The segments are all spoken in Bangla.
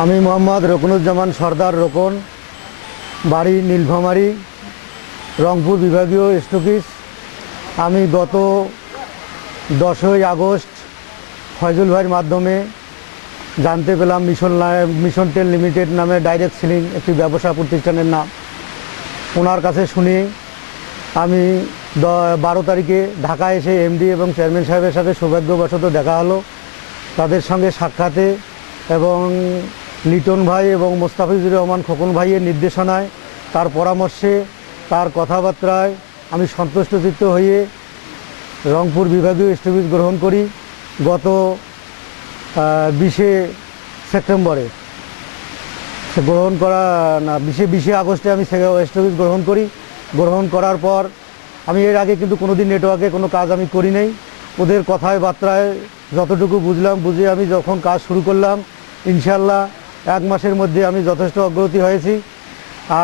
আমি মোহাম্মদ রকুনুজ্জামান সর্দার রোকন, বাড়ি নীলফামারী, রংপুর বিভাগীয় স্টকিস্ট। আমি গত 10ই আগস্ট ফয়জুল ভাইয়ের মাধ্যমে জানতে পেলাম মিশন টেল লিমিটেড নামে ডাইরেক্ট সেলিং একটি ব্যবসা প্রতিষ্ঠানের নাম। ওনার কাছে শুনে আমি 12 তারিখে ঢাকা এসে এমডি এবং চেয়ারম্যান সাহেবের সাথে সৌভাগ্যবশত দেখা হলো। তাদের সঙ্গে সাক্ষাতে এবং লিটন ভাই এবং মোস্তাফিজুর রহমান খোকন ভাইয়ের নির্দেশনায়, তার পরামর্শে, তার কথাবার্তায় আমি সন্তুষ্টচিত্ত হয়ে রংপুর বিভাগীয় স্টপিজ গ্রহণ করি। গত 20 সেপ্টেম্বরে বিশে আগস্টে আমি স্টপিজ গ্রহণ করি। গ্রহণ করার পর আমি এর আগে কিন্তু কোনোদিন নেটওয়ার্কে কোনো কাজ আমি করি নাই। ওদের কথায় বার্তায় যতটুকু বুঝে আমি যখন কাজ শুরু করলাম, ইনশাল্লাহ 1 মাসের মধ্যে আমি যথেষ্ট অগ্রগতি হয়েছি।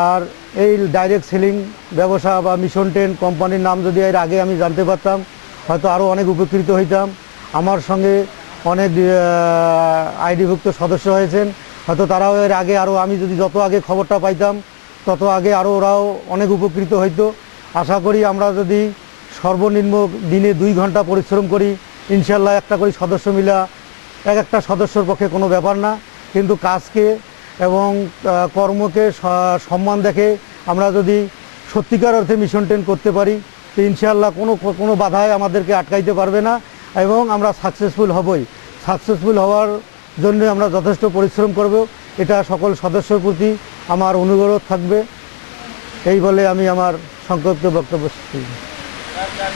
আর এই ডাইরেক্ট সেলিং ব্যবসা বা মিশন টেন কোম্পানির নাম যদি এর আগে আমি জানতে পারতাম, হয়তো আরও অনেক উপকৃত হইতাম। আমার সঙ্গে অনেক আইডিভুক্ত সদস্য হয়েছেন, হয়তো তারাও এর আগে আরও, আমি যদি যত আগে খবরটা পাইতাম তত আগে আরও ওরাও অনেক উপকৃত হইতো। আশা করি আমরা যদি সর্বনিম্ন দিনে 2 ঘন্টা পরিশ্রম করি, ইনশাল্লাহ একটা করে সদস্য মিলা, একটা সদস্যর পক্ষে কোনো ব্যাপার না, কিন্তু কাজকে এবং কর্মকে সম্মান দেখে আমরা যদি সত্যিকার অর্থে মিশন টেন করতে পারি, তো ইনশাল্লাহ কোনো বাধায় আমাদেরকে আটকাইতে পারবে না এবং আমরা সাকসেসফুল হবই। সাকসেসফুল হওয়ার জন্য আমরা যথেষ্ট পরিশ্রম করব, এটা সকল সদস্যর প্রতি আমার অনুরোধ থাকবে। এই বলে আমি আমার সংক্ষিপ্ত বক্তব্য শেষ করছি।